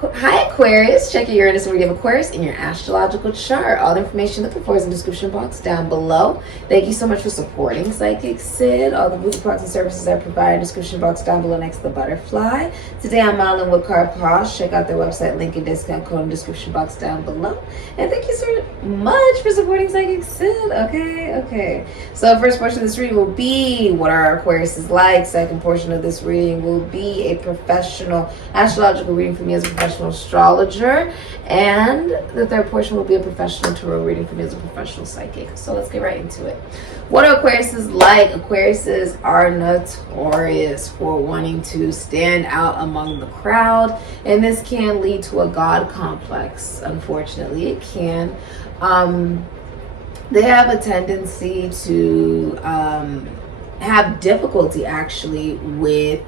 Hi Aquarius, check your Uranus and reading of Aquarius in your astrological chart. All the information you're looking for is in the description box down below. Thank you so much for supporting Sikiksyd. All the VOODOO products and services are provided in the description box down below next to the butterfly. Today I'm modeling with CASHAPP. Check out their website, link and discount code in the description box down below. And thank you so much for supporting Sikiksyd. Okay. So the first portion of this reading will be what our Aquarius is like. Second portion of this reading will be a professional astrological reading for me as a professional astrologer, and the third portion will be a professional tarot reading for me as a professional psychic. So let's get right into it. What are Aquariuses like? Aquariuses are notorious for wanting to stand out among the crowd, and this can lead to a god complex. Unfortunately, it can. They have a tendency to have difficulty actually with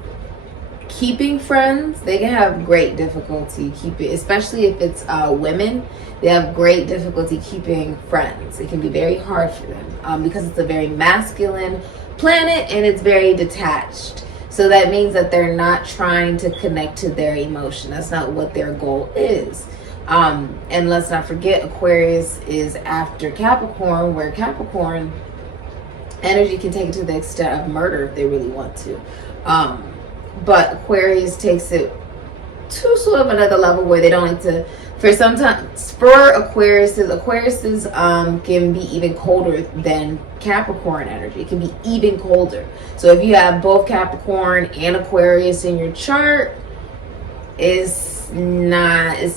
keeping friends. They can have great difficulty keeping, especially if it's women, they have great difficulty keeping friends. It can be very hard for them because it's a very masculine planet and it's very detached. So that means that they're not trying to connect to their emotion. That's not what their goal is. And let's not forget, Aquarius is after Capricorn, where Capricorn energy can take it to the extent of murder if they really want to. But Aquarius takes it to sort of another level where they don't like to, for Aquariuses can be even colder than Capricorn energy. It can be even colder. So if you have both Capricorn and Aquarius in your chart, it's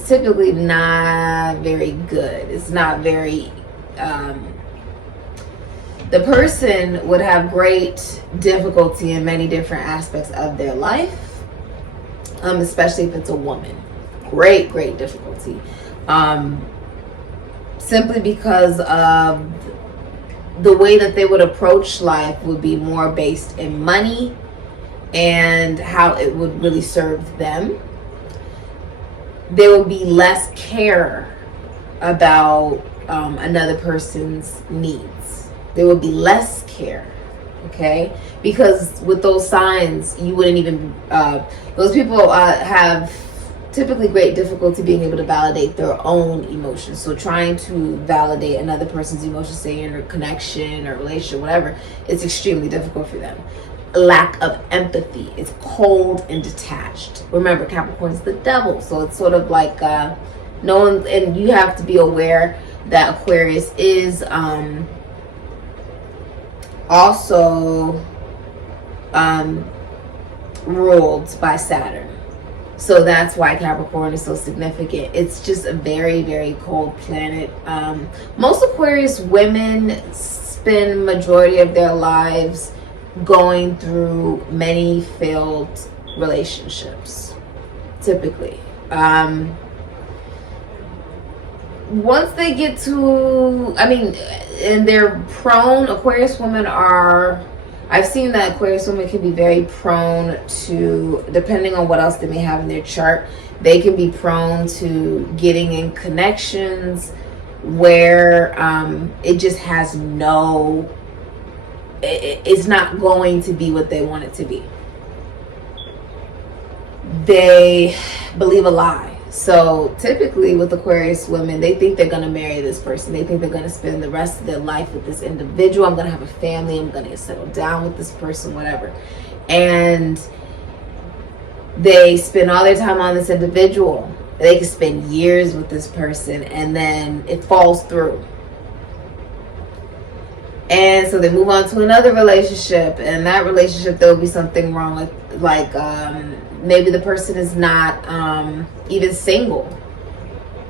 typically not very good. It's not very, the person would have great difficulty in many different aspects of their life, especially if it's a woman. Great difficulty. Simply because of the way that they would approach life would be more based in money and how it would really serve them. There would be less care about another person's needs. There will be less care, okay? Because with those signs, you wouldn't even, those people have typically great difficulty being able to validate their own emotions. So trying to validate another person's emotions, say in a connection or relationship, whatever, it's extremely difficult for them. Lack of empathy. It's cold and detached. Remember, Capricorn is the devil. So it's sort of like, no one, and you have to be aware that Aquarius is, also ruled by Saturn. So that's why Capricorn is so significant. It's just a very cold planet. Most Aquarius women spend majority of their lives going through many failed relationships, typically. Once they get to, and they're prone, Aquarius women are, I've seen that Aquarius women can be very prone to, depending on what else they may have in their chart, they can be prone to getting in connections where it just has no, it's not going to be what they want it to be. They believe a lie. So typically with Aquarius women, they think they're going to marry this person. They think they're going to spend the rest of their life with this individual. I'm going to have a family. I'm going to settle down with this person, whatever. And they spend all their time on this individual. They can spend years with this person and then it falls through. And so they move on to another relationship, and that relationship, there'll be something wrong with, like, maybe the person is not even single.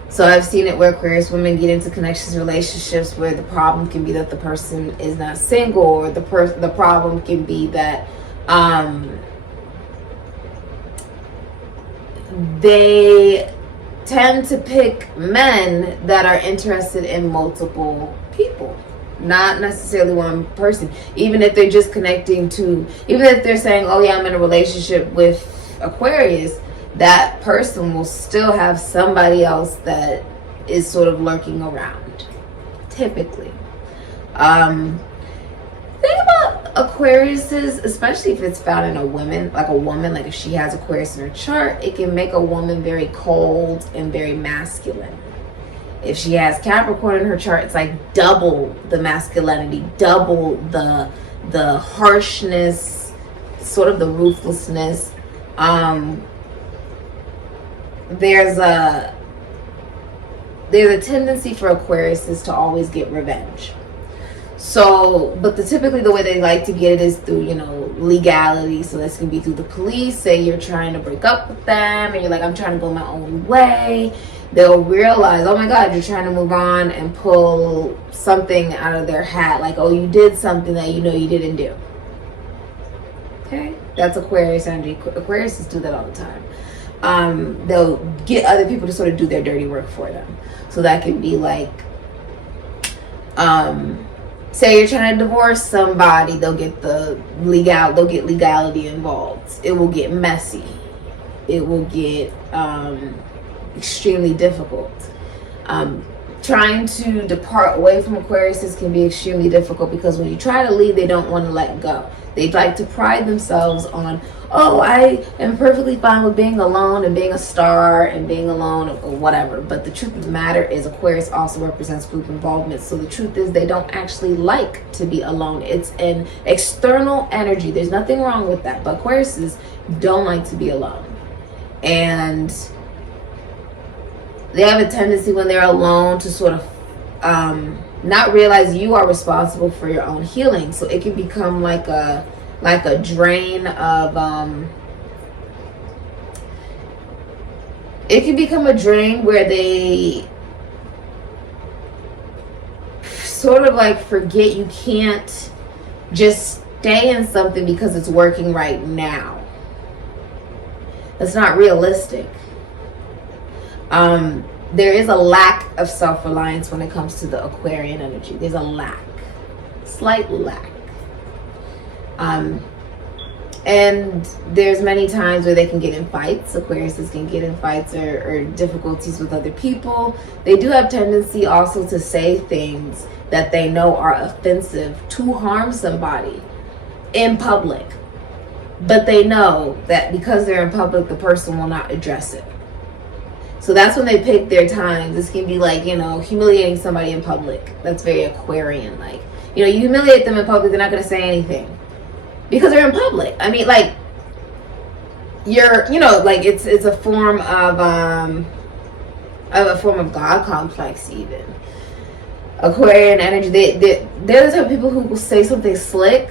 So I've seen it where Aquarius women get into connections, relationships where the problem can be that the person is not single, or the problem can be that they tend to pick men that are interested in multiple people. Not necessarily one person. Even if they're just connecting to, even if they're saying, oh yeah, I'm in a relationship with Aquarius, that person will still have somebody else that is sort of lurking around, typically. Think about Aquariuses, especially if it's found in a woman, like if she has Aquarius in her chart, it can make a woman very cold and very masculine. If she has Capricorn in her chart, it's like double the masculinity, double the harshness, sort of the ruthlessness. There's a tendency for Aquariuses to always get revenge. So, but typically the way they like to get it is through, legality. So this can be through the police. Say you're trying to break up with them and you're like, I'm trying to go my own way. They'll realize, oh my God, you're trying to move on, and pull something out of their hat. Like, oh, you did something that you didn't do. Okay? That's Aquarius energy. Aquariuses do that all the time. They'll get other people to sort of do their dirty work for them. So that can be like, say you're trying to divorce somebody, they'll get legality involved. It will get messy. It will get extremely difficult. Trying to depart away from Aquariuses can be extremely difficult, because when you try to leave, they don't want to let go. They like to pride themselves on, oh, I am perfectly fine with being alone and being a star and being alone or whatever. But the truth of the matter is Aquarius also represents group involvement. So the truth is they don't actually like to be alone. It's an external energy. There's nothing wrong with that. But Aquariuses don't like to be alone. And they have a tendency when they're alone to sort of not realize you are responsible for your own healing. So it can become like a drain of it can become a drain where they sort of like forget you can't just stay in something because it's working right now. That's not realistic. There is a lack of self-reliance when it comes to the Aquarian energy. There's a lack, slight lack. And there's many times where they can get in fights. Aquariuses can get in fights or difficulties with other people. They do have tendency also to say things that they know are offensive to harm somebody in public. But they know that because they're in public, the person will not address it. So that's when they pick their times. This can be like, humiliating somebody in public. That's very Aquarian. Like, you humiliate them in public, they're not going to say anything. Because they're in public. I mean, like, you're, like it's a form of God complex even. Aquarian energy, they're the type of people who will say something slick.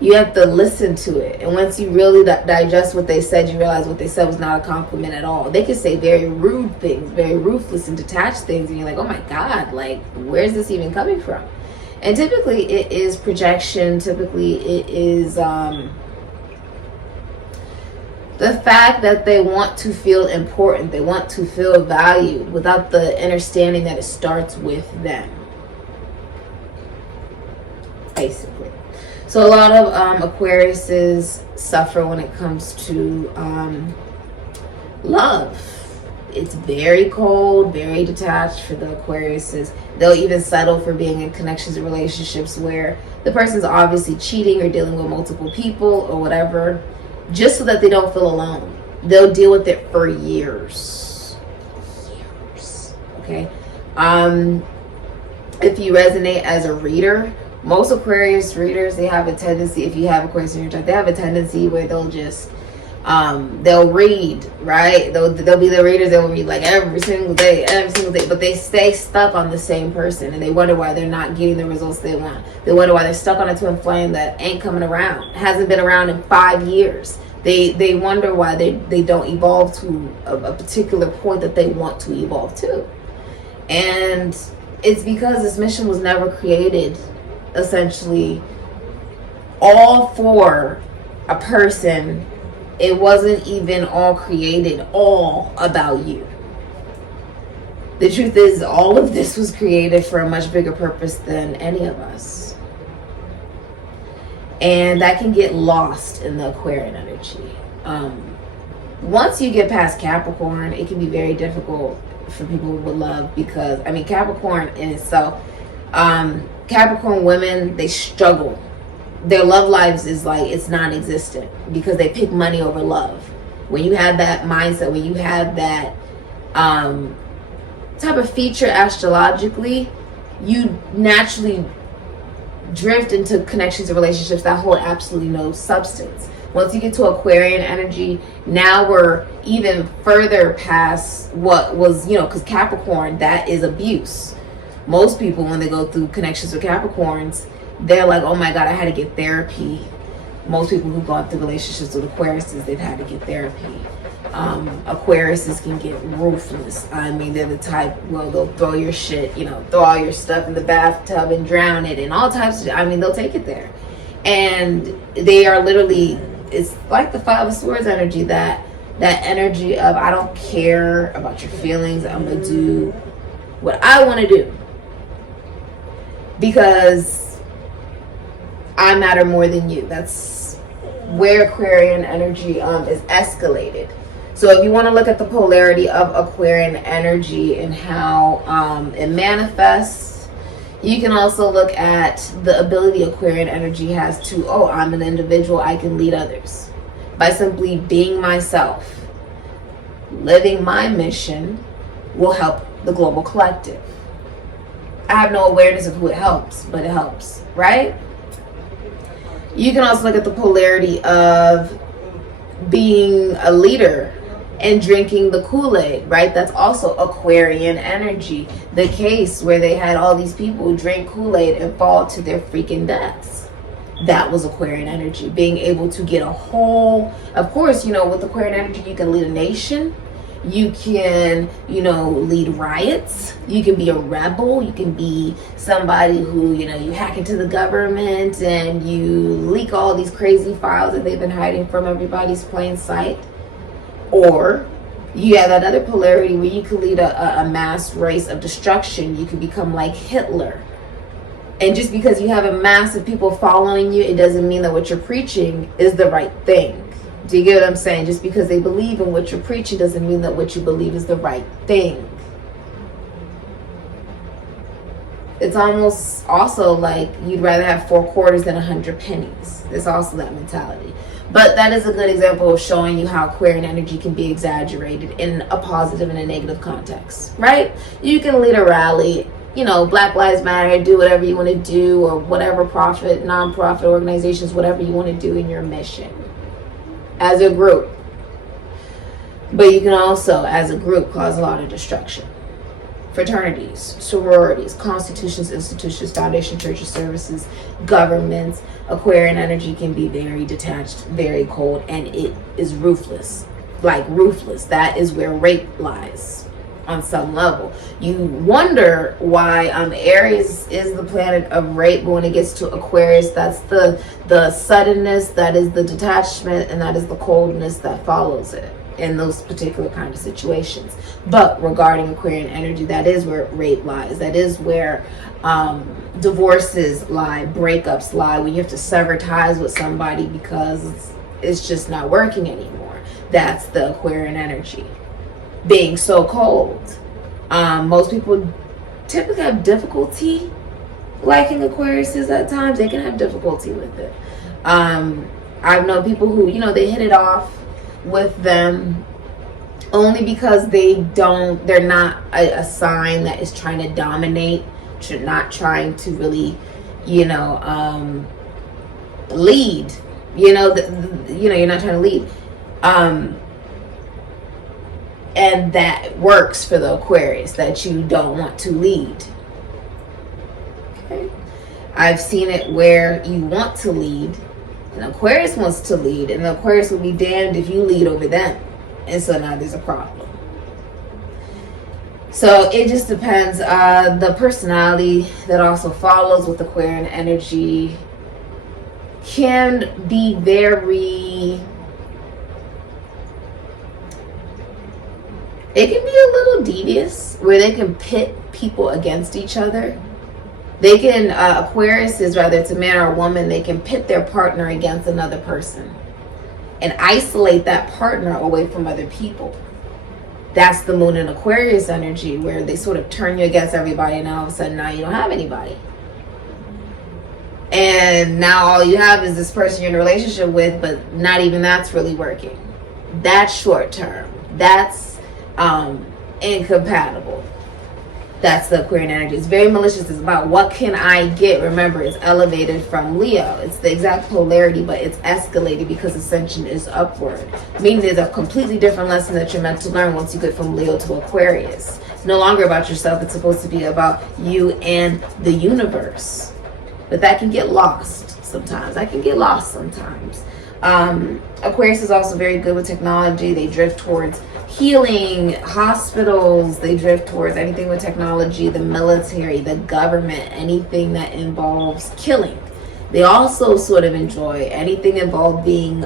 You have to listen to it. And once you really digest what they said, you realize what they said was not a compliment at all. They could say very rude things, very ruthless and detached things. And you're like, oh my God, like, where's this even coming from? And typically it is projection. Typically it is the fact that they want to feel important. They want to feel valued without the understanding that it starts with them. Basically. So a lot of Aquariuses suffer when it comes to love. It's very cold, very detached for the Aquariuses. They'll even settle for being in connections and relationships where the person's obviously cheating or dealing with multiple people or whatever, just so that they don't feel alone. They'll deal with it for years. Okay? If you resonate as a reader, most Aquarius readers, they have a tendency, if you have Aquarius in your chart, they have a tendency where they'll just, they'll read, right? They'll be the readers that will read like every single day, but they stay stuck on the same person, and they wonder why they're not getting the results they want. They wonder why they're stuck on a twin flame that ain't coming around, hasn't been around in 5 years. They wonder why they don't evolve to a particular point that they want to evolve to. And it's because this mission was never created essentially all for a person. It wasn't even all created all about you. The truth is, all of this was created for a much bigger purpose than any of us. And that can get lost in the Aquarian energy. Once you get past Capricorn, it can be very difficult for people with love, because, Capricorn in itself, Capricorn women, they struggle their love lives is like, it's non-existent because they pick money over love. When you have that mindset, when you have that type of feature astrologically, you naturally drift into connections and relationships that hold absolutely no substance. Once you get to Aquarian energy, now we're even further past what was, because Capricorn, that is abuse. Most people, when they go through connections with Capricorns, they're like, oh my God, I had to get therapy. Most people who've gone through relationships with Aquariuses, they've had to get therapy. Aquariuses can get ruthless. I mean, they're the type, well, they'll throw your shit, throw all your stuff in the bathtub and drown it and all types of, they'll take it there. And they are literally, it's like the Five of Swords energy, that energy of, I don't care about your feelings. I'm going to do what I want to do because I matter more than you. That's where Aquarian energy is escalated. So if you want to look at the polarity of Aquarian energy and how it manifests, you can also look at the ability Aquarian energy has to, I'm an individual, I can lead others. By simply being myself, living my mission will help the global collective. I have no awareness of who it helps, but it helps, right? You can also look at the polarity of being a leader and drinking the Kool-Aid, right? That's also Aquarian energy. The case where they had all these people drink Kool-Aid and fall to their freaking deaths. That was Aquarian energy. Being able to get a whole, of course, with Aquarian energy, you can lead a nation. You can, lead riots. You can be a rebel. You can be somebody who, you hack into the government and you leak all these crazy files that they've been hiding from everybody's plain sight. Or you have that other polarity where you could lead a mass race of destruction. You could become like Hitler. And just because you have a mass of people following you, it doesn't mean that what you're preaching is the right thing. Do you get what I'm saying? Just because they believe in what you're preaching doesn't mean that what you believe is the right thing. It's almost also like you'd rather have 4 quarters than 100 pennies. There's also that mentality. But that is a good example of showing you how Aquarian energy can be exaggerated in a positive and a negative context, right? You can lead a rally, Black Lives Matter, do whatever you want to do, or whatever profit, non-profit organizations, whatever you want to do in your mission as a group. But you can also, as a group, cause a lot of destruction. Fraternities, sororities, constitutions, institutions, foundation, churches, services, governments. Aquarian energy can be very detached, very cold, and it is ruthless. Like ruthless. That is where rape lies on some level. You wonder why Aries is the planet of rape, but when it gets to Aquarius, that's the suddenness, that is the detachment, and that is the coldness that follows it in those particular kind of situations. But regarding Aquarian energy, that is where rape lies. That is where divorces lie, breakups lie, when you have to sever ties with somebody because it's just not working anymore. That's the Aquarian energy. Being so cold. Most people typically have difficulty liking Aquariuses at times. They can have difficulty with it. I've known people who, they hit it off with them only because they're not a sign that is trying to dominate, not trying to really, lead. You're not trying to lead. And that works for the Aquarius, that you don't want to lead. Okay. I've seen it where you want to lead, and Aquarius wants to lead, and the Aquarius will be damned if you lead over them. And so now there's a problem. So it just depends. The personality that also follows with Aquarian energy can be very... It can be a little devious, where they can pit people against each other. They can, Aquarius is, whether it's a man or a woman, they can pit their partner against another person and isolate that partner away from other people. That's the moon in Aquarius energy, where they sort of turn you against everybody, and all of a sudden now you don't have anybody. And now all you have is this person you're in a relationship with, but not even that's really working. That's short term. That's incompatible. That's the Aquarian energy. It's very malicious. It's about what can I get. Remember, it's elevated from Leo. It's the exact polarity, but it's escalated because ascension is upward. Meaning there's a completely different lesson that you're meant to learn once you get from Leo to Aquarius. It's no longer about yourself. It's supposed to be about you and the universe. But that can get lost sometimes. I can get lost sometimes. Aquarius is also very good with technology. They drift towards healing, hospitals. They drift towards anything with technology, the military, the government, anything that involves killing. They also sort of enjoy anything involving,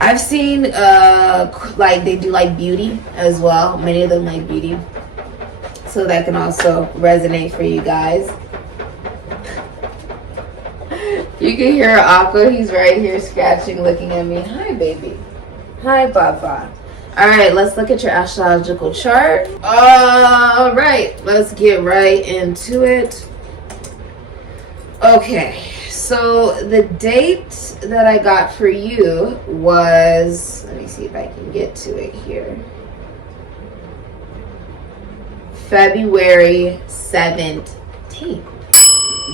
I've seen, like they do like beauty as well. Many of them like beauty. So that can also resonate for you guys. You can hear Aqua. He's right here scratching, looking at me. Hi, baby. Hi, Papa. All right, let's look at your astrological chart. All right, let's get right into it. Okay, so the date that I got for you was, let me see if I can get to it here. February 17th.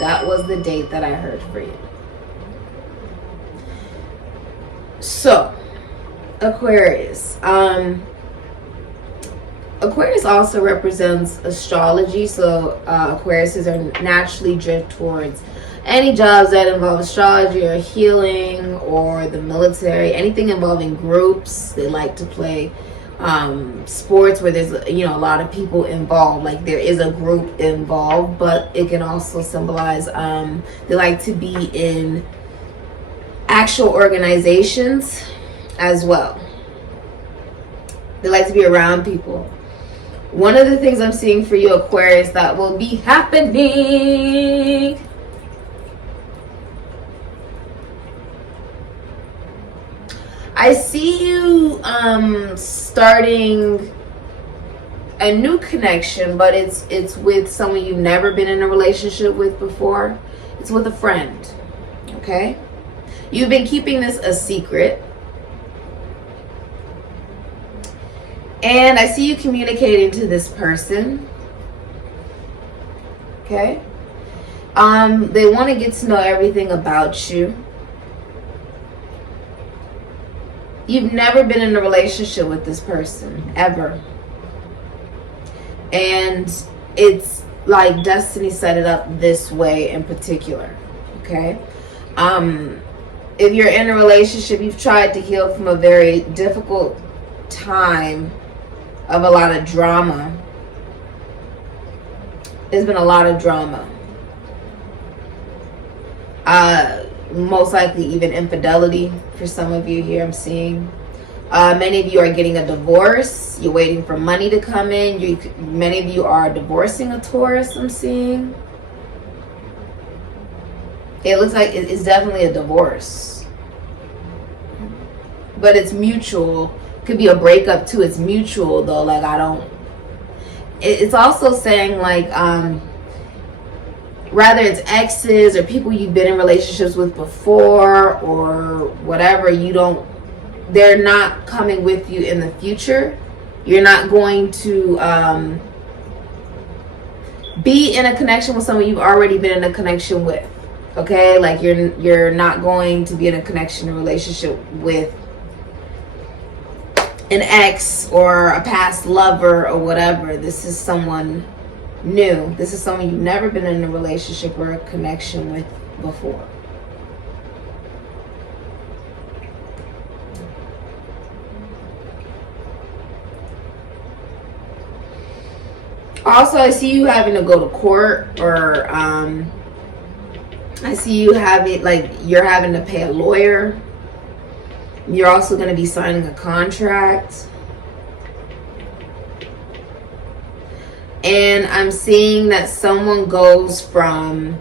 That was the date that I heard for you. So, Aquarius. Aquarius also represents astrology. So, Aquariuses are naturally drift towards any jobs that involve astrology or healing or the military. Anything involving groups. They like to play sports where there's, you know, a lot of people involved. Like there is a group involved, but it can also symbolize they like to be in actual organizations as well. They like to be around people. One of the things I'm seeing for you, Aquarius, that will be happening, I see you starting a new connection, but it's with someone you've never been in a relationship with before. It's with a friend, okay? You've been keeping this a secret. And I see you communicating to this person, okay? They want to get to know everything about you. You've never been in a relationship with this person, ever. And it's like destiny set it up this way in particular, okay? If you're in a relationship, you've tried to heal from a very difficult time of a lot of drama. There's been a lot of drama. Most likely even infidelity for some of you here I'm seeing. Many of you are getting a divorce. You're waiting for money to come in. Many of you are divorcing a Taurus, I'm seeing. It looks like it's definitely a divorce. But it's mutual. Could be a breakup too. It's mutual though. Like it's also saying like, rather it's exes or people you've been in relationships with before or whatever, they're not coming with you in the future. You're not going to be in a connection with someone you've already been in a connection with. Okay, like you're not going to be in a connection, a relationship with an ex or a past lover or whatever. This is someone new. This is someone you've never been in a relationship or a connection with before. Also, I see you having to go to court, or I see you having, like, you're having to pay a lawyer. You're also going to be signing a contract. And I'm seeing that someone goes from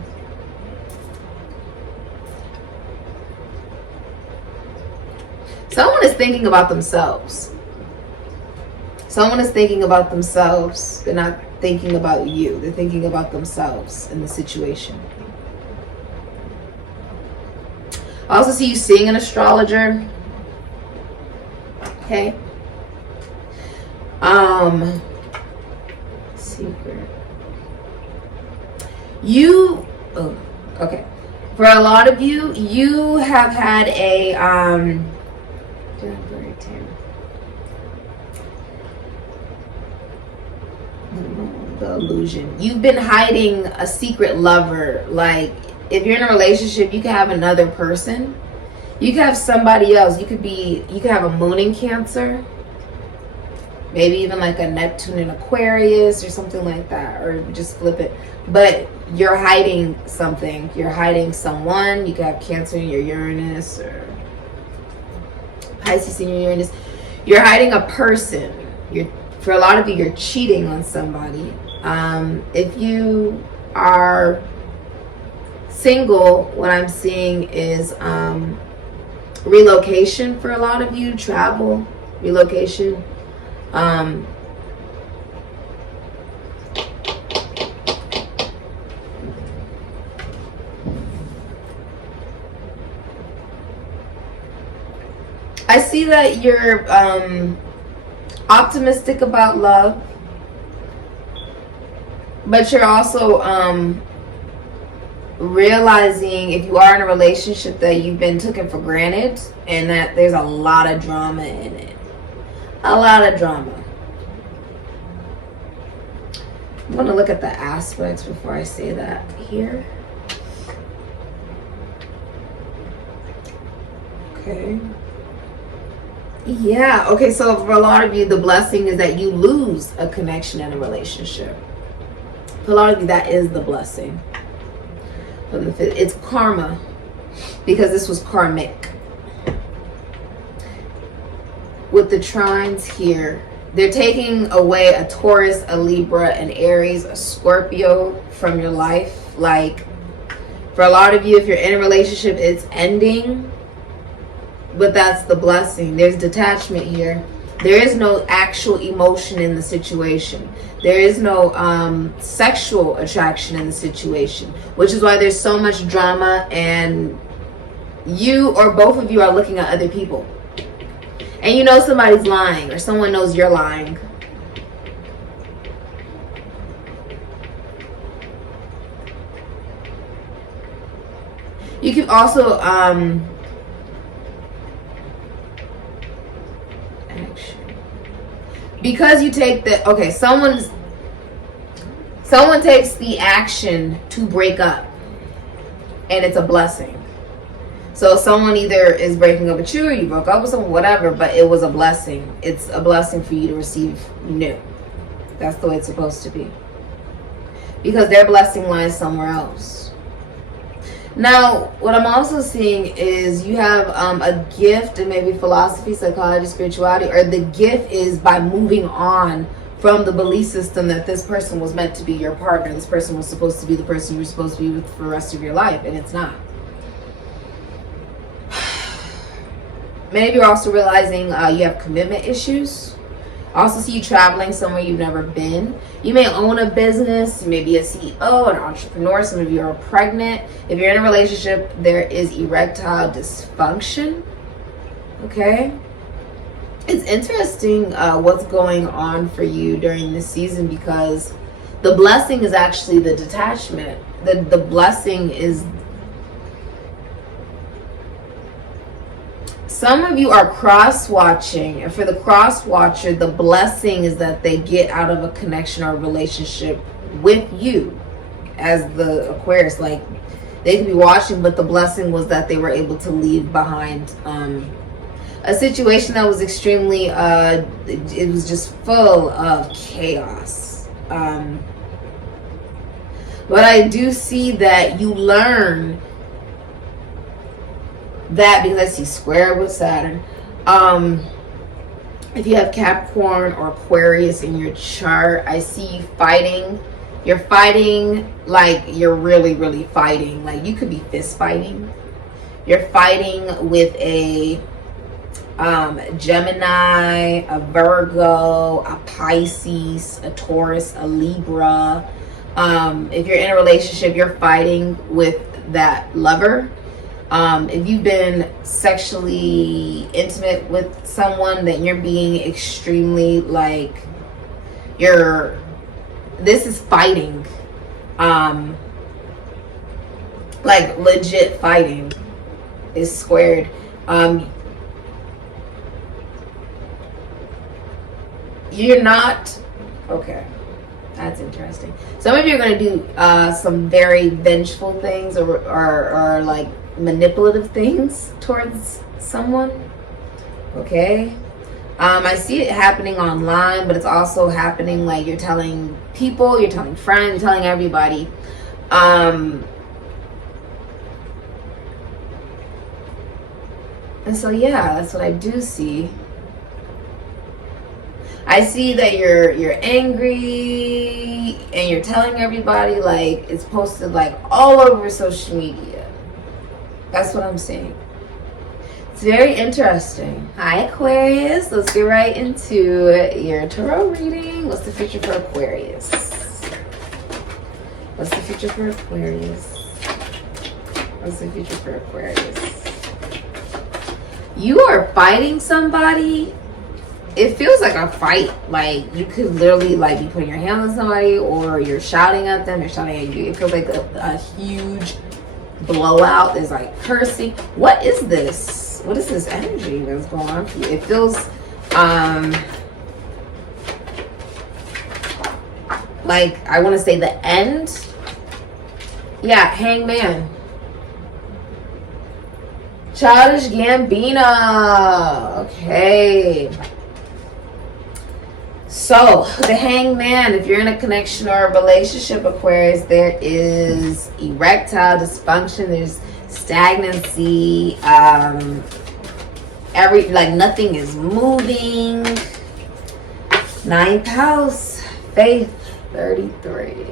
someone is thinking about themselves. Someone is thinking about themselves. They're not thinking about you. They're thinking about themselves in the situation. I also see you seeing an astrologer. Okay. Secret. You, oh, okay. For a lot of you, you have had a, the illusion. You've been hiding a secret lover. Like, if you're in a relationship, you could have another person. You could have somebody else. You could have a moon in Cancer. Maybe even like a Neptune in Aquarius or something like that. Or just flip it. But you're hiding something. You're hiding someone. You could have Cancer in your Uranus or Pisces in your Uranus. You're hiding a person. For a lot of you, you're cheating on somebody. If you are single, what I'm seeing is relocation for a lot of you. Travel, relocation. I see that you're optimistic about love, but you're also realizing, if you are in a relationship, that you've been taken for granted and that there's a lot of drama in it. A lot of drama. I'm going to look at the aspects before I say that here. Okay. Yeah, okay, so for a lot of you, the blessing is that you lose a connection in a relationship. For a lot of you, that is the blessing. It's karma, because this was karmic. With the trines here, they're taking away a Taurus, a Libra, an Aries, a Scorpio from your life. Like, for a lot of you, if you're in a relationship, it's ending. But that's the blessing. There's detachment here. There is no actual emotion in the situation. There is no sexual attraction in the situation, which is why there's so much drama, and you or both of you are looking at other people. And you know somebody's lying, or someone knows you're lying. You can also because you take the, okay, someone takes the action to break up, and it's a blessing. So someone either is breaking up with you, or you broke up with someone, whatever, but it was a blessing. It's a blessing for you to receive new. That's the way it's supposed to be, because their blessing lies somewhere else. Now, what I'm also seeing is you have a gift in maybe philosophy, psychology, spirituality, or the gift is by moving on from the belief system that this person was meant to be your partner. This person was supposed to be the person you're supposed to be with for the rest of your life, and it's not. Maybe you're also realizing you have commitment issues. I also see you traveling somewhere you've never been. You may own a business. You may be a CEO, an entrepreneur. Some of you are pregnant. If you're in a relationship, there is erectile dysfunction. Okay? It's interesting what's going on for you during this season, because the blessing is actually the detachment. The blessing is... Some of you are cross-watching, and for the cross-watcher, the blessing is that they get out of a connection or a relationship with you as the Aquarius. Like, they could be watching, but the blessing was that they were able to leave behind a situation that was extremely, it was just full of chaos. But I do see that you learn that, because I see square with Saturn. If you have Capricorn or Aquarius in your chart, I see you fighting. You're fighting like you're really, really fighting. Like, you could be fist fighting. You're fighting with a Gemini, a Virgo, a Pisces, a Taurus, a Libra. If you're in a relationship, you're fighting with that lover. If you've been sexually intimate with someone, then you're being extremely like, this is fighting. Like legit fighting is squared. You're not, okay, that's interesting. Some of you are going to do some very vengeful things or like manipulative things towards someone. Okay. I see it happening online, but it's also happening like you're telling people, you're telling friends, you're telling everybody. And so yeah, that's what I do see. I see that you're angry and you're telling everybody, like it's posted like all over social media. That's what I'm saying. It's very interesting. Hi Aquarius, let's get right into your tarot reading. What's the future for Aquarius? What's the future for Aquarius? What's the future for Aquarius? You are fighting somebody. It feels like a fight. Like you could literally like be putting your hand on somebody, or you're shouting at them, they're shouting at you. It feels like a huge blowout. There's like cursing. What is this? What is this energy that's going on for you? It feels like, I want to say the end. Yeah, Hangman. Childish Gambino. Okay. So, the Hangman, if you're in a connection or a relationship, Aquarius, there is erectile dysfunction, there's stagnancy, like nothing is moving. 9th house, faith, 33.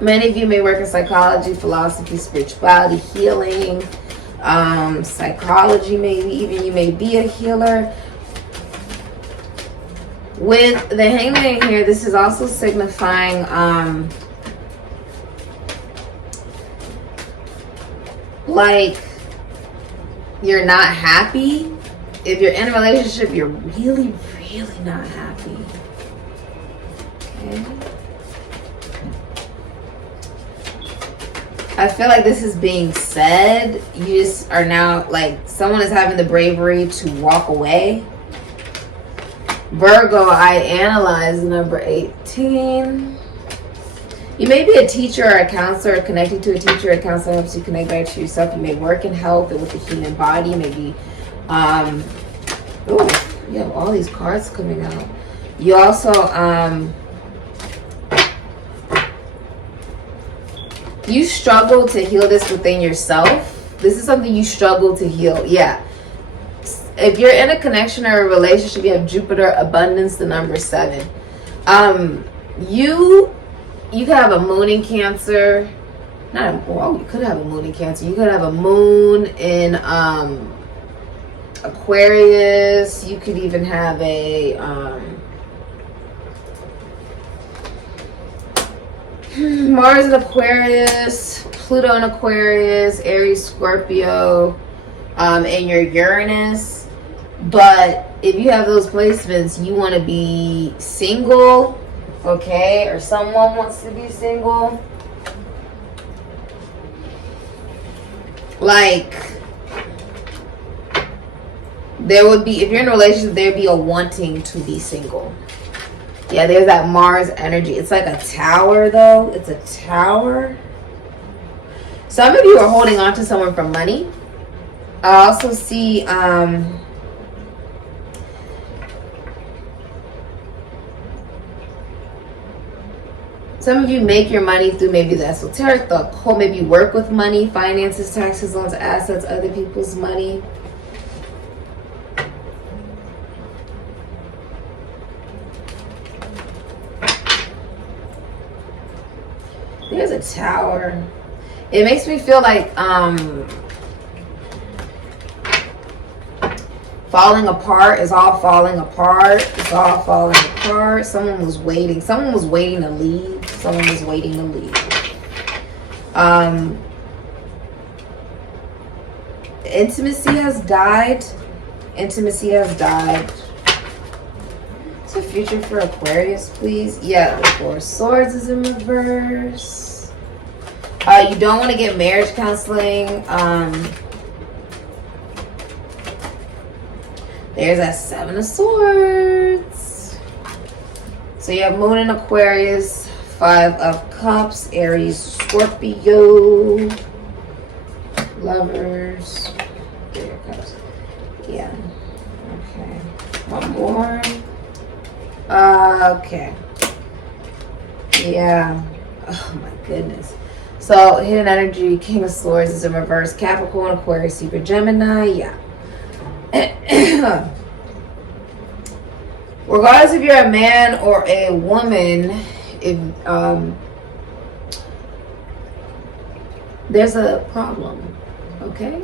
Many of you may work in psychology, philosophy, spirituality, healing, psychology, maybe even you may be a healer. With the Hangman here, this is also signifying like you're not happy. If you're in a relationship, you're really, really not happy. Okay. I feel like this is being said. You just are now like someone is having the bravery to walk away. Virgo, I analyze number 18. You may be a teacher or a counselor, connecting to a teacher or a counselor helps you connect better to yourself. You may work in health and with the human body. You may be, oh, you have all these cards coming out. You also, you struggle to heal this within yourself. This is something you struggle to heal. Yeah. If you're in a connection or a relationship, you have Jupiter, abundance, the number 7. You could have a moon in Cancer. You could have a moon in Cancer. You could have a moon in Aquarius. You could even have a Mars in Aquarius, Pluto in Aquarius, Aries, Scorpio, and your Uranus. But if you have those placements, you want to be single, okay? Or someone wants to be single. Like, there would be, if you're in a relationship, there'd be a wanting to be single. Yeah, there's that Mars energy. It's like a tower, though. It's a tower. Some of you are holding on to someone for money. I also see, some of you make your money through maybe the esoteric, the occult, maybe work with money, finances, taxes, loans, assets, other people's money. There's a tower. It makes me feel like falling apart. It's all falling apart. It's all falling apart. Someone was waiting. Someone was waiting to leave. Someone was waiting to leave. Intimacy has died. Intimacy has died. What's the future for Aquarius, please? Yeah, the Four of Swords is in reverse. You don't want to get marriage counseling. There's that Seven of Swords. So you have Moon in Aquarius, Five of Cups, Aries, Scorpio, Lovers, Three of Cups. Yeah. Okay. One more. Okay. Yeah. Oh my goodness. So hidden energy, King of Swords is in reverse. Capricorn, Aquarius, Libra, Gemini. Yeah. Regardless if you're a man or a woman, if there's a problem, okay?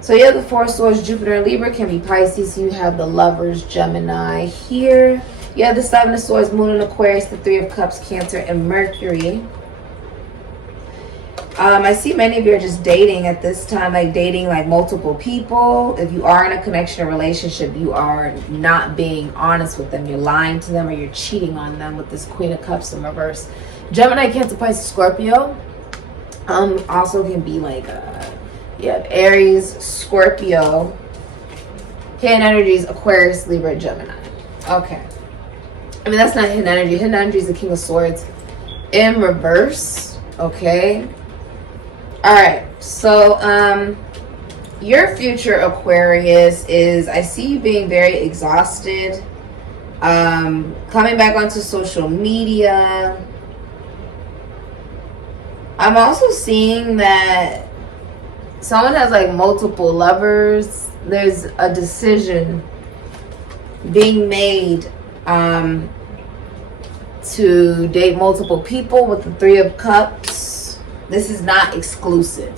So you have the Four of Swords, Jupiter and Libra, can be Pisces. You have the Lovers, Gemini here. You have the Seven of Swords, Moon in Aquarius, the Three of Cups, Cancer and Mercury. I see many of you are just dating at this time, like dating like multiple people. If you are in a connection or relationship, you are not being honest with them. You're lying to them or you're cheating on them with this Queen of Cups in reverse. Gemini, Cancer, Pisces, Scorpio. Also can be like, you have Aries, Scorpio. Hidden energies, Aquarius, Libra, Gemini. Okay. I mean, that's not hidden energy. Hidden energy is the King of Swords in reverse. Okay. All right, so your future, Aquarius, is, I see you being very exhausted, coming back onto social media. I'm also seeing that someone has like multiple lovers. There's a decision being made to date multiple people with the Three of Cups. This is not exclusive.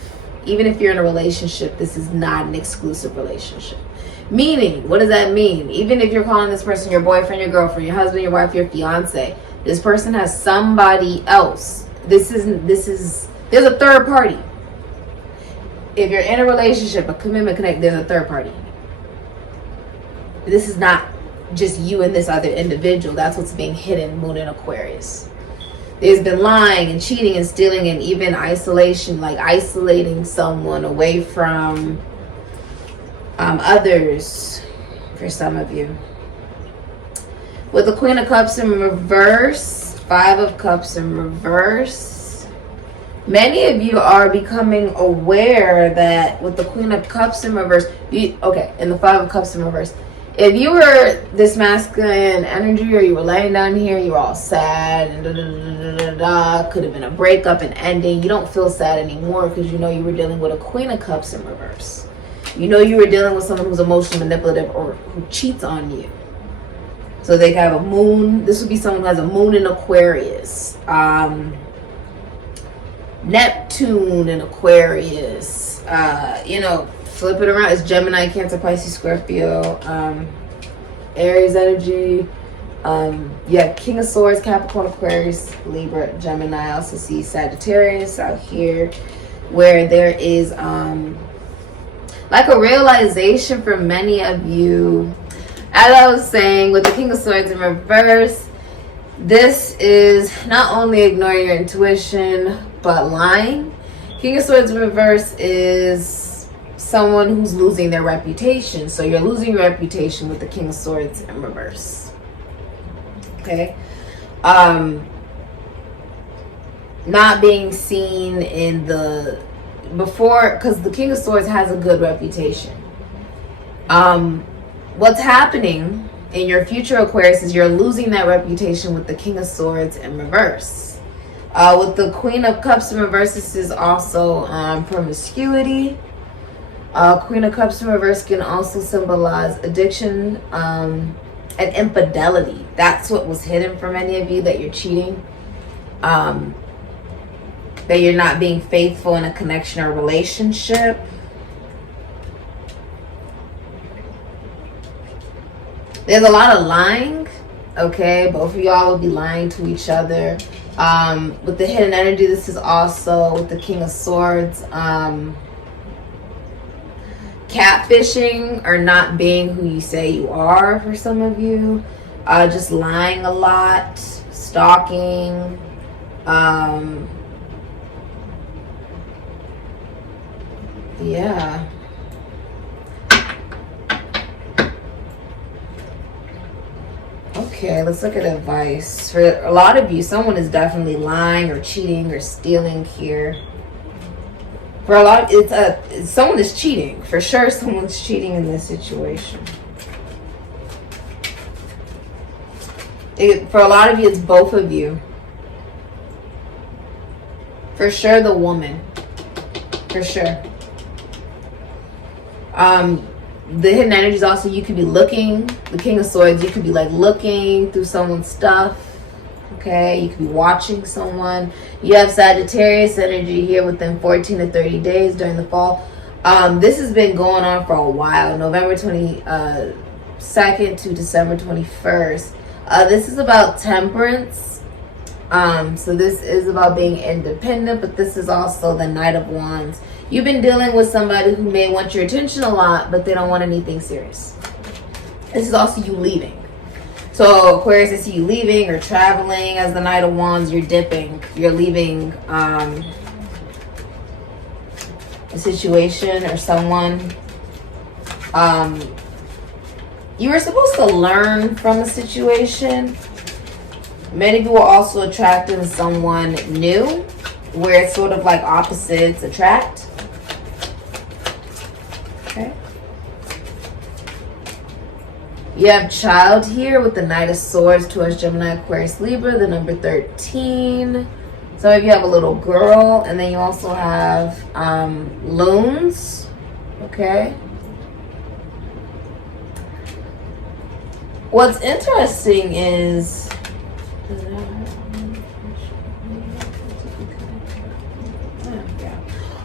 Even if you're in a relationship, this is not an exclusive relationship. Meaning, what does that mean? Even if you're calling this person your boyfriend, your girlfriend, your husband, your wife, your fiance, this person has somebody else. There's a third party. If you're in a relationship, a commitment connect, there's a third party. This is not just you and this other individual. That's what's being hidden, Moon in Aquarius. There's been lying and cheating and stealing and even isolation, like isolating someone away from others for some of you. With the Queen of Cups in reverse, Five of Cups in reverse, many of you are becoming aware that with the Queen of Cups in reverse, and the Five of Cups in reverse, if you were this masculine energy or you were laying down here, you were all sad and could have been a breakup and ending. You don't feel sad anymore because you know you were dealing with a Queen of Cups in reverse. You know you were dealing with someone who's emotionally manipulative or who cheats on you. So they have a moon. This would be someone who has a moon in Aquarius. Neptune in Aquarius. Flip it around. It's Gemini, Cancer, Pisces, Scorpio, Aries energy. King of Swords, Capricorn, Aquarius, Libra, Gemini. I also see Sagittarius out here, where there is like a realization for many of you. As I was saying, with the King of Swords in reverse, this is not only ignoring your intuition, but lying. King of Swords in reverse is someone who's losing their reputation. So you're losing your reputation with the King of Swords in reverse. Okay. Not being seen in the before, because the King of Swords has a good reputation. What's happening in your future, Aquarius, is you're losing that reputation with the King of Swords in reverse. With the Queen of Cups in reverse, this is also promiscuity. Queen of Cups in reverse can also symbolize addiction and infidelity. That's what was hidden for many of you, that you're cheating, that you're not being faithful in a connection or relationship. There's a lot of lying. Okay, both of y'all will be lying to each other. With the hidden energy, this is also with the King of Swords. Catfishing or not being who you say you are for some of you. Just lying a lot. Stalking. Yeah. Okay, let's look at advice. For a lot of you, someone is definitely lying or cheating or stealing here. For a lot, someone is cheating. For sure, someone's cheating in this situation. For a lot of you, it's both of you. For sure, the woman. For sure. The hidden energies also, you could be looking, the King of Swords, you could be like looking through someone's stuff. Okay, you could be watching someone. You have Sagittarius energy here within 14 to 30 days during the fall. This has been going on for a while, November 22nd to December 21st. This is about temperance. So this is about being independent, but this is also the Knight of Wands. You've been dealing with somebody who may want your attention a lot, but they don't want anything serious. This is also you leaving. So Aquarius, I see you leaving or traveling. As the Knight of Wands, you're dipping. You're leaving a situation or someone. You were supposed to learn from a situation. Many people are also attracting someone new, where it's sort of like opposites attract. Okay. You have child here with the Knight of Swords, Taurus, Gemini, Aquarius, Libra, the number 13. Some of you have a little girl, and then you also have loons. Okay. What's interesting is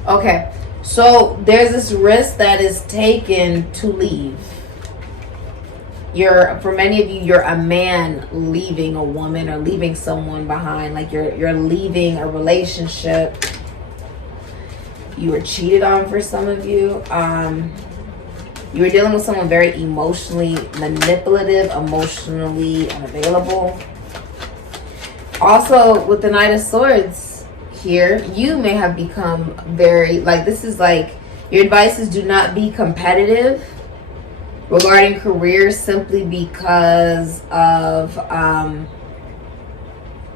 okay, so there's this risk that is taken to leave. For many of you, you're a man leaving a woman or leaving someone behind. Like you're leaving a relationship. You were cheated on for some of you. You were dealing with someone very emotionally manipulative, emotionally unavailable. Also, with the Knight of Swords here, you may have become very, this is like, your advice is do not be competitive regarding careers, simply because of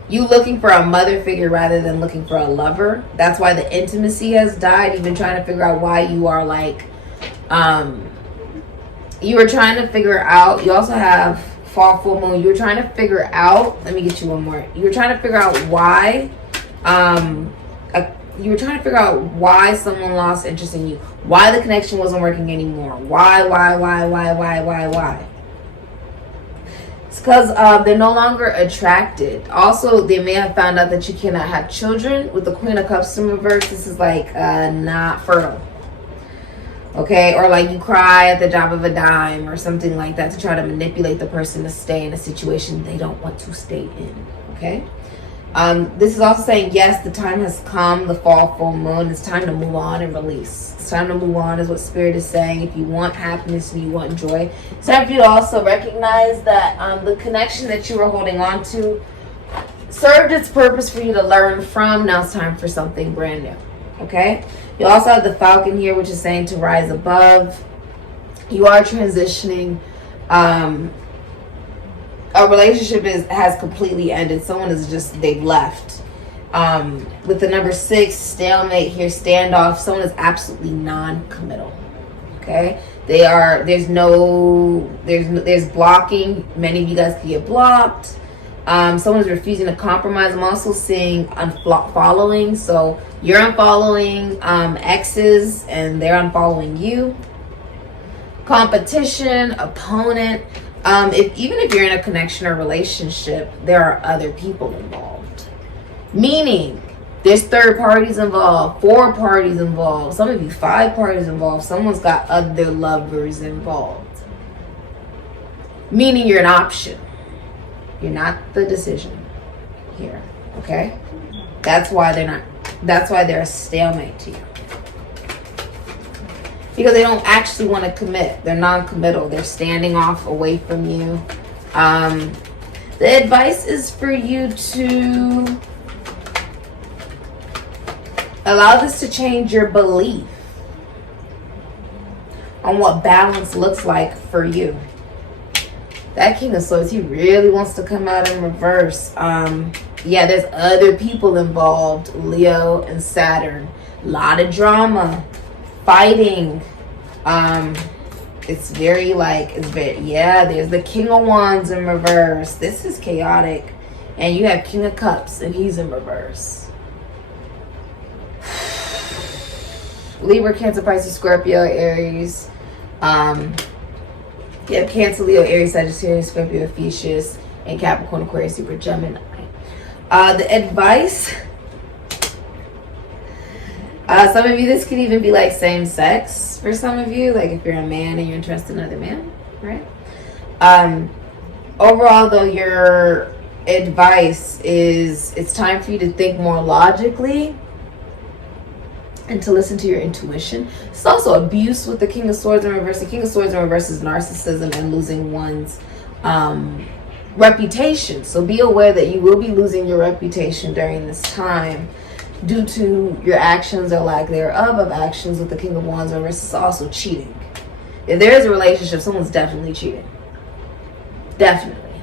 you looking for a mother figure rather than looking for a lover. That's why the intimacy has died. You've been trying to figure out why you are you were trying to figure out, you also have fall, full moon. You were trying to figure out, let me get you one more. You were trying to figure out why, someone lost interest in you. Why the connection wasn't working anymore. Why? It's because they're no longer attracted. Also, they may have found out that you cannot have children. With the Queen of Cups in reverse, this is not fertile. Okay, or you cry at the drop of a dime or something like that to try to manipulate the person to stay in a situation they don't want to stay in. Okay, this is also saying, yes, the time has come, the fall, full moon. It's time to move on and release. It's time to move on is what Spirit is saying. If you want happiness and you want joy, it's time for you to also recognize that the connection that you were holding on to served its purpose for you to learn from. Now it's time for something brand new. Okay, you also have the Falcon here, which is saying to rise above. You are transitioning. A relationship has completely ended. Someone they've left. With the number 6, stalemate here, standoff. Someone is absolutely non-committal. Okay, there's blocking. Many of you guys can get blocked. Someone's refusing to compromise. I'm also seeing unfollowing. So you're unfollowing exes and they're unfollowing you. Competition, opponent. Even if you're in a connection or relationship, there are other people involved. Meaning, there's third parties involved, 4 parties involved, some of you 5 parties involved. Someone's got other lovers involved. Meaning you're an option. You're not the decision here. Okay? That's why they're a stalemate to you. Because they don't actually want to commit. They're non-committal. They're standing off away from you. The advice is for you to allow this to change your belief on what balance looks like for you. That King of Swords, he really wants to come out in reverse. Yeah, there's other people involved. Leo and Saturn. A lot of drama. Fighting. It's very yeah, there's the King of Wands in reverse. This is chaotic. And you have King of Cups and he's in reverse. Libra, Cancer, Pisces, Scorpio, Aries. You have Cancer, Leo, Aries, Sagittarius, Scorpio, Ophiuchus, and Capricorn, Aquarius, Libra, Gemini. The advice, some of you, this could even be like same sex for some of you, like if you're a man and you're interested in another man, right? Overall though, your advice is it's time for you to think more logically and to listen to your intuition. It's also abuse with the King of Swords in reverse. The King of Swords in reverse is narcissism and losing one's reputation. So be aware that you will be losing your reputation during this time due to your actions or lack thereof of actions with the King of Wands in reverse. It's also cheating. If there is a relationship, someone's definitely cheating. Definitely.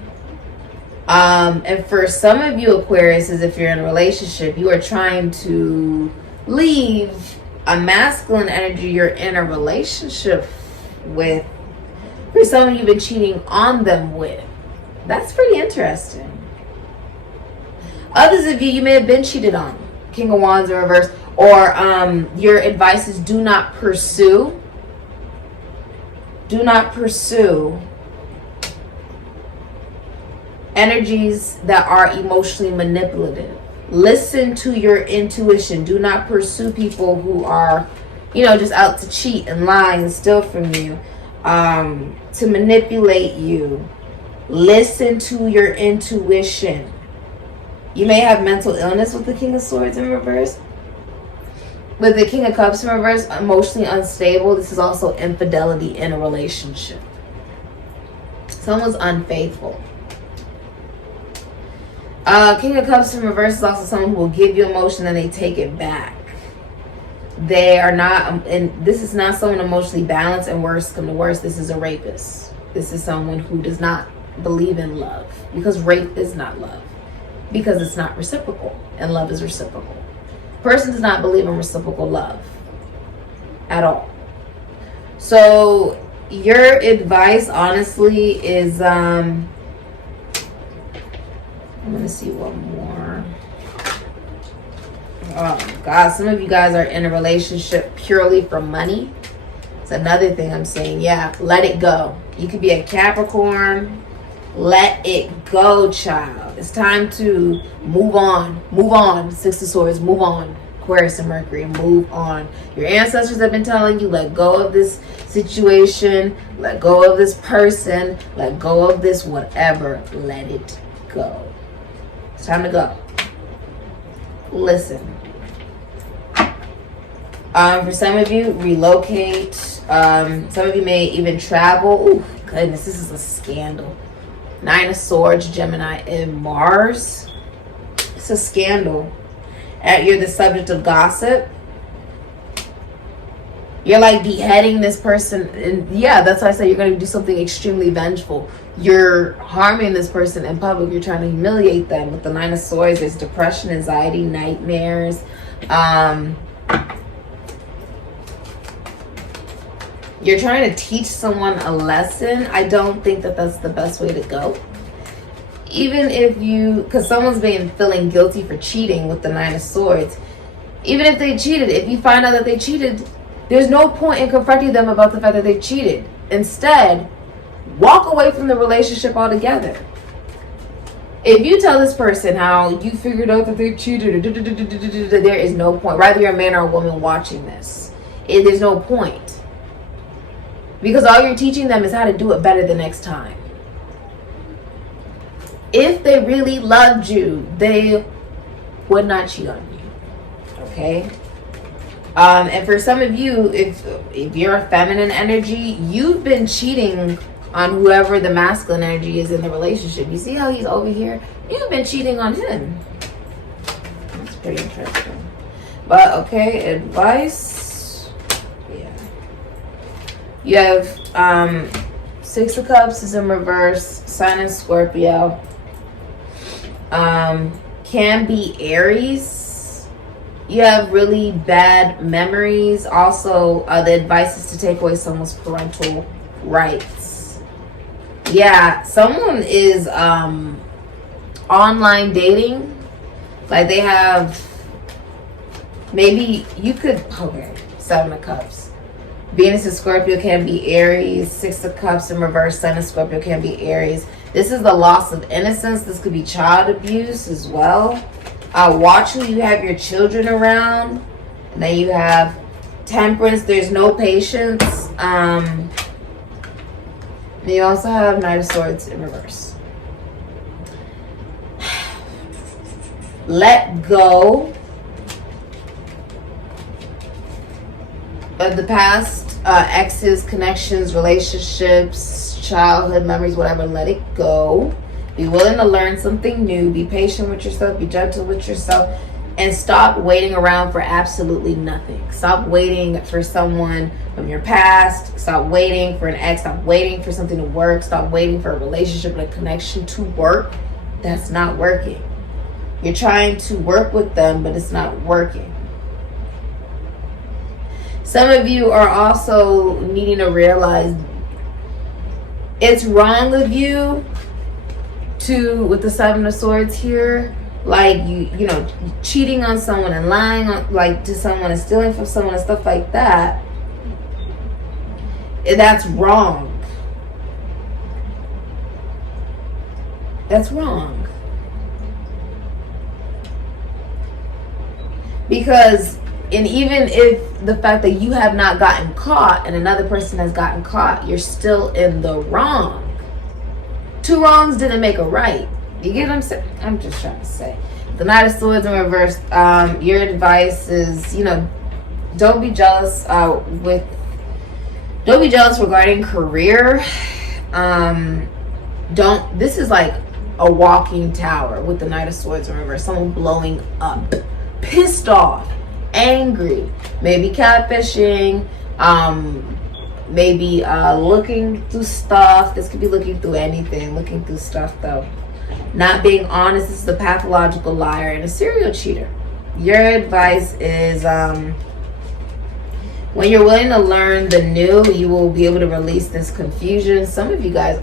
And for some of you Aquarius, is if you're in a relationship, you are trying to leave a masculine energy you're in a relationship with. For some of you, you've been cheating on them with. That's pretty interesting. Others of you, you may have been cheated on. King of Wands in reverse. Or your advice is do not pursue. Do not pursue energies that are emotionally manipulative. Listen to your intuition. Do not pursue people who are, just out to cheat and lie and steal from you, to manipulate you. Listen to your intuition. You may have mental illness with the King of Swords in reverse. With the King of Cups in reverse, emotionally unstable. This is also infidelity in a relationship. Someone's unfaithful. King of Cups in reverse is also someone who will give you emotion and they take it back. They are not, and this is not someone emotionally balanced, and worse come to worse, this is a rapist. This is someone who does not believe in love, because rape is not love, because it's not reciprocal, and love is reciprocal. Person does not believe in reciprocal love at all. So your advice honestly is I'm gonna see one more. Oh God, some of you guys are in a relationship purely for money. It's another thing I'm saying. Yeah, let it go. You could be a Capricorn. Let it go, child. It's time to move on. Move on. Six of Swords, move on. Aquarius and Mercury, move on. Your ancestors have been telling you, let go of this situation. Let go of this person. Let go of this whatever. Let it go. It's time to go. Listen. For some of you, relocate. Some of you may even travel. Ooh, goodness, this is a scandal. Nine of Swords, Gemini, and Mars. It's a scandal. You're the subject of gossip. You're like beheading this person. And yeah, that's why I say you're going to do something extremely vengeful. You're harming this person in public. You're trying to humiliate them. With the Nine of Swords, there's depression, anxiety, nightmares. You're trying to teach someone a lesson. I don't think that that's the best way to go. Even if you, because someone's been feeling guilty for cheating with the Nine of Swords. Even if they cheated, if you find out that they cheated, there's no point in confronting them about the fact that they cheated. Instead, walk away from the relationship altogether. If you tell this person how you figured out that they cheated, there is no point. Whether you're a man or a woman watching this, there's no point. Because all you're teaching them is how to do it better the next time. if they really loved you, they would not cheat on you. Okay? And for some of you, if you're a feminine energy, you've been cheating on whoever the masculine energy is in the relationship. You see how he's over here? You've been cheating on him. That's pretty interesting. But okay, advice. Yeah. You have 6 of Cups is in reverse. Sign in Scorpio. Can be Aries. You have really bad memories. Also, the advice is to take away someone's parental rights. Yeah, someone is online dating. Like they have, maybe you could, okay, 7 of Cups. Venus in Scorpio can be Aries. 6 of Cups in reverse. Sun in Scorpio can be Aries. This is the loss of innocence. This could be child abuse as well. Watch who you have your children around. And then you have Temperance. There's no patience. You also have Knight of Swords in reverse. Let go of the past, exes, connections, relationships, childhood memories, whatever. Let it go. Be willing to learn something new. Be patient with yourself. Be gentle with yourself. And stop waiting around for absolutely nothing. Stop waiting for someone from your past. Stop waiting for an ex. Stop waiting for something to work. Stop waiting for a relationship and a connection to work. That's not working. You're trying to work with them, but it's not working. Some of you are also needing to realize it's wrong of you to, with the 7 of Swords here, like you know, cheating on someone and lying on, like, to someone and stealing from someone and stuff like that. That's wrong. That's wrong. Because, and even if the fact that you have not gotten caught and another person has gotten caught, you're still in the wrong. 2 wrongs didn't make a right. You get what I'm saying? I'm just trying to say. The Knight of Swords in reverse. Your advice is, you know, don't be jealous don't be jealous regarding career. This is like a walking tower with the Knight of Swords in reverse. Someone blowing up, pissed off, angry, maybe catfishing, maybe looking through stuff. This could be looking through anything, looking through stuff though. Not being honest. This is a pathological liar and a serial cheater. Your advice is when you're willing to learn the new, you will be able to release this confusion. Some of you guys,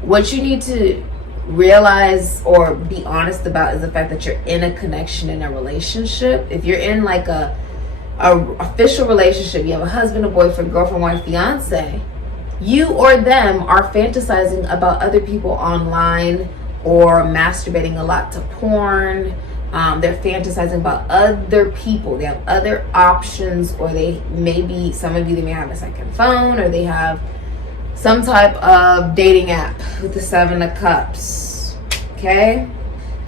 what you need to realize or be honest about is the fact that you're in a connection, in a relationship. If you're in like a official relationship, you have a husband, a boyfriend, girlfriend, wife, fiance, you or them are fantasizing about other people online or masturbating a lot to porn. They're fantasizing about other people. They have other options, or they maybe, some of you, they may have a second phone, or they have some type of dating app with the 7 of Cups. Okay?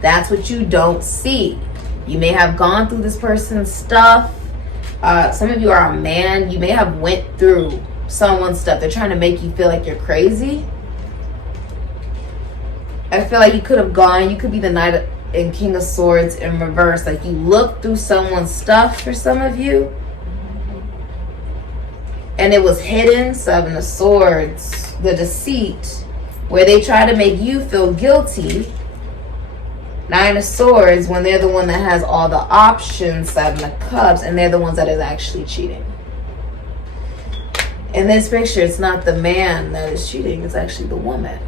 That's what you don't see. You may have gone through this person's stuff. Some of you are a man. You may have went through someone's stuff. They're trying to make you feel like you're crazy. I feel like you could have gone. You could be the Knight and King of Swords in reverse. Like you looked through someone's stuff for some of you, and it was hidden. 7 of Swords, the deceit, where they try to make you feel guilty. 9 of Swords, when they're the one that has all the options. 7 of Cups, and they're the ones that is actually cheating. In this picture, it's not the man that is cheating, it's actually the woman.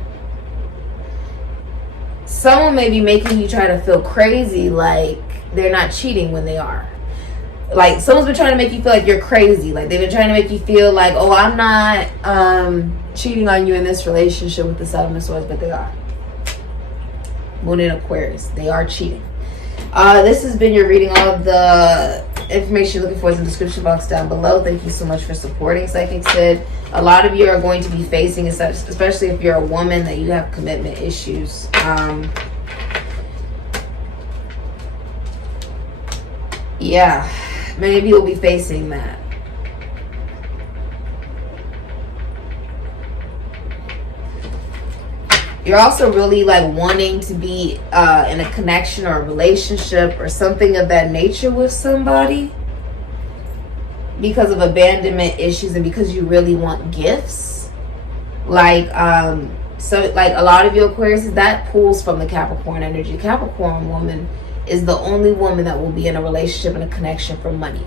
Someone may be making you try to feel crazy, like they're not cheating when they are. Like someone's been trying to make you feel like you're crazy. Like they've been trying to make you feel like, oh, I'm not cheating on you in this relationship with the 7 of Swords, but they are. Moon in Aquarius, they are cheating. This has been your reading. All of the information you're looking for is in the description box down below. Thank you so much for supporting Sikiksyd. A lot of you are going to be facing, especially if you're a woman, that you have commitment issues. Yeah, many of you will be facing that. You're also really like wanting to be in a connection or a relationship or something of that nature with somebody because of abandonment issues and because you really want gifts. Like, so like a lot of your Aquarius, that pulls from the Capricorn energy. Capricorn woman is the only woman that will be in a relationship and a connection for money.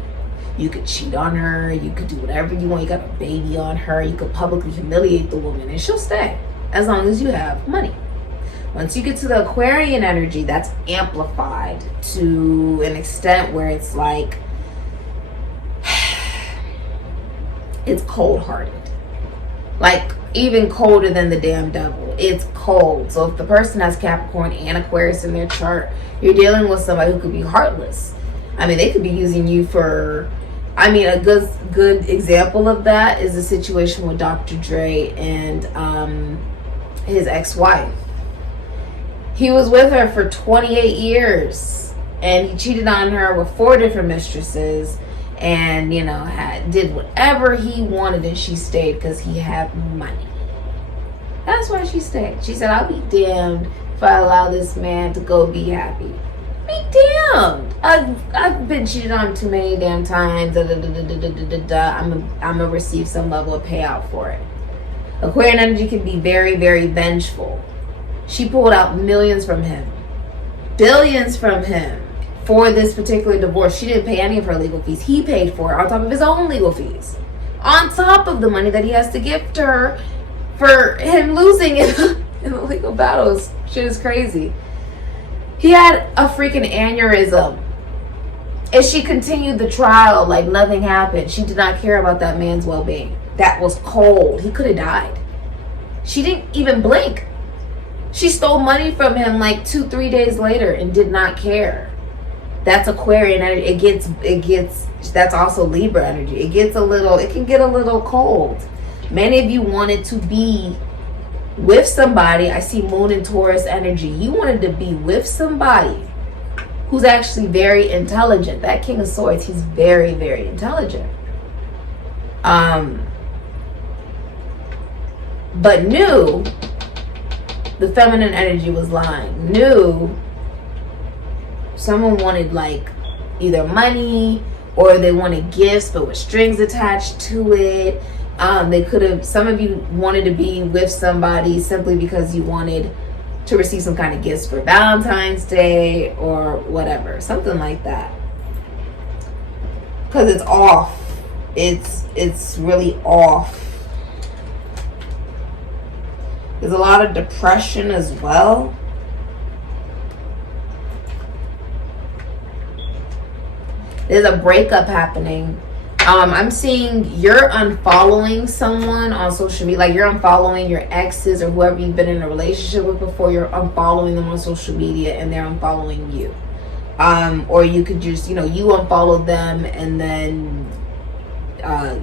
You could cheat on her, you could do whatever you want, you got a baby on her, you could publicly humiliate the woman and she'll stay as long as you have money. Once you get to the Aquarian energy, that's amplified to an extent where it's like, it's cold-hearted. Like, even colder than the damn devil. It's cold. So if the person has Capricorn and Aquarius in their chart, you're dealing with somebody who could be heartless. I mean, they could be using you for... I mean, a good example of that is the situation with Dr. Dre and his ex-wife. He was with her for 28 years and he cheated on her with 4 different mistresses and, you know, did whatever he wanted and she stayed because he had money. That's why she stayed. She said, I'll be damned if I allow this man to go be happy. Be damned. I've been cheated on too many damn times. I'm gonna receive some level of payout for it. Aquarian energy can be very, very vengeful. She pulled out millions from him, billions from him for this particular divorce. She didn't pay any of her legal fees. He paid for it on top of his own legal fees, on top of the money that he has to give to her for him losing in the legal battles. Shit is crazy. He had a freaking aneurysm. And she continued the trial like nothing happened. She did not care about that man's well-being. That was cold. He could have died. She didn't even blink. She stole money from him like 2-3 days later and did not care. That's Aquarian energy. It gets, that's also Libra energy. It can get a little cold. Many of you wanted to be with somebody. I see Moon and Taurus energy. You wanted to be with somebody who's actually very intelligent. That King of Swords, he's very, very intelligent. But knew the feminine energy was lying. Knew someone wanted like either money or they wanted gifts but with strings attached to it. They could have, some of you wanted to be with somebody simply because you wanted to receive some kind of gifts for Valentine's Day or whatever, something like that. Because it's off. It's really off. There's a lot of depression as well. There's a breakup happening. I'm seeing you're unfollowing someone on social media. Like you're unfollowing your exes or whoever you've been in a relationship with before. You're unfollowing them on social media and they're unfollowing you. Or you could just, you unfollow them and then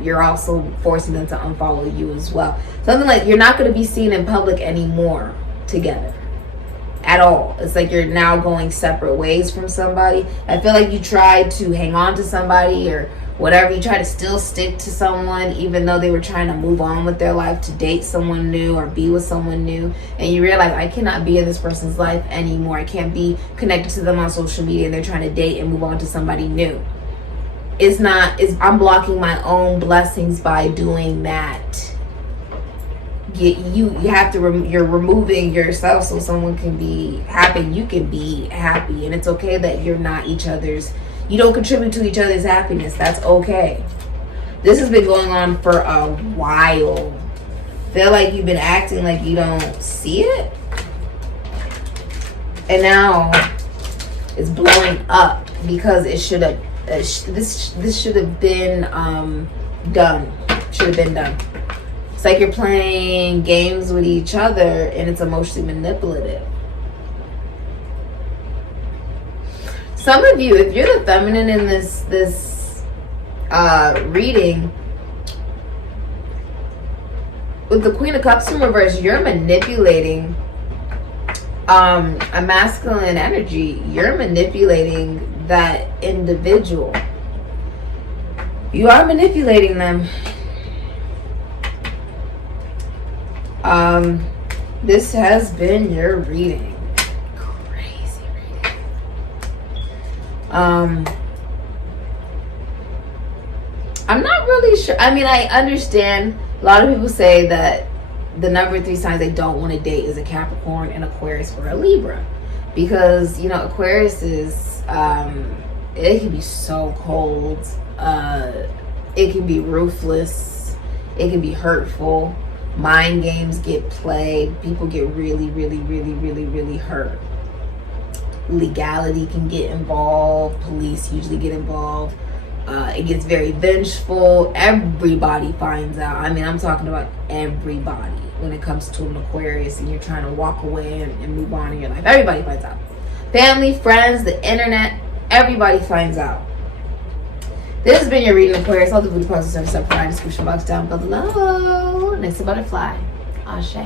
you're also forcing them to unfollow you as well. Something like you're not going to be seen in public anymore together at all. It's like you're now going separate ways from somebody. I feel like you tried to hang on to somebody or whatever. You try to still stick to someone even though they were trying to move on with their life to date someone new or be with someone new, and you realize I cannot be in this person's life anymore. I can't be connected to them on social media and they're trying to date and move on to somebody new. I'm blocking my own blessings by doing that. You have to you're removing yourself so someone can be happy. You can be happy, and it's okay that you're not each other's. You don't contribute to each other's happiness. That's okay. This has been going on for a while. Feel like you've been acting like you don't see it, and now it's blowing up because it should have. This should have been done. Should have been done. It's like you're playing games with each other and it's emotionally manipulative. Some of you, if you're the feminine in this reading, with the Queen of Cups in reverse, you're manipulating a masculine energy. You're manipulating that individual. You are manipulating them. This has been your reading. Crazy reading. I'm not really sure. I mean, I understand. A lot of people say that the number 3 signs they don't want to date is a Capricorn, an Aquarius, or a Libra. Because, you know, Aquarius is, it can be so cold. It can be ruthless. It can be hurtful. Mind games get played. People get really, really, really, really, really hurt. Legality can get involved. Police usually get involved. It gets very vengeful. Everybody finds out. I mean, I'm talking about everybody when it comes to an Aquarius and you're trying to walk away and move on in your life. Everybody finds out. Family, friends, the internet, everybody finds out. This has been your reading, Aquarius. All the voodoo process service up in the description box down below. Next to butterfly. Ashe.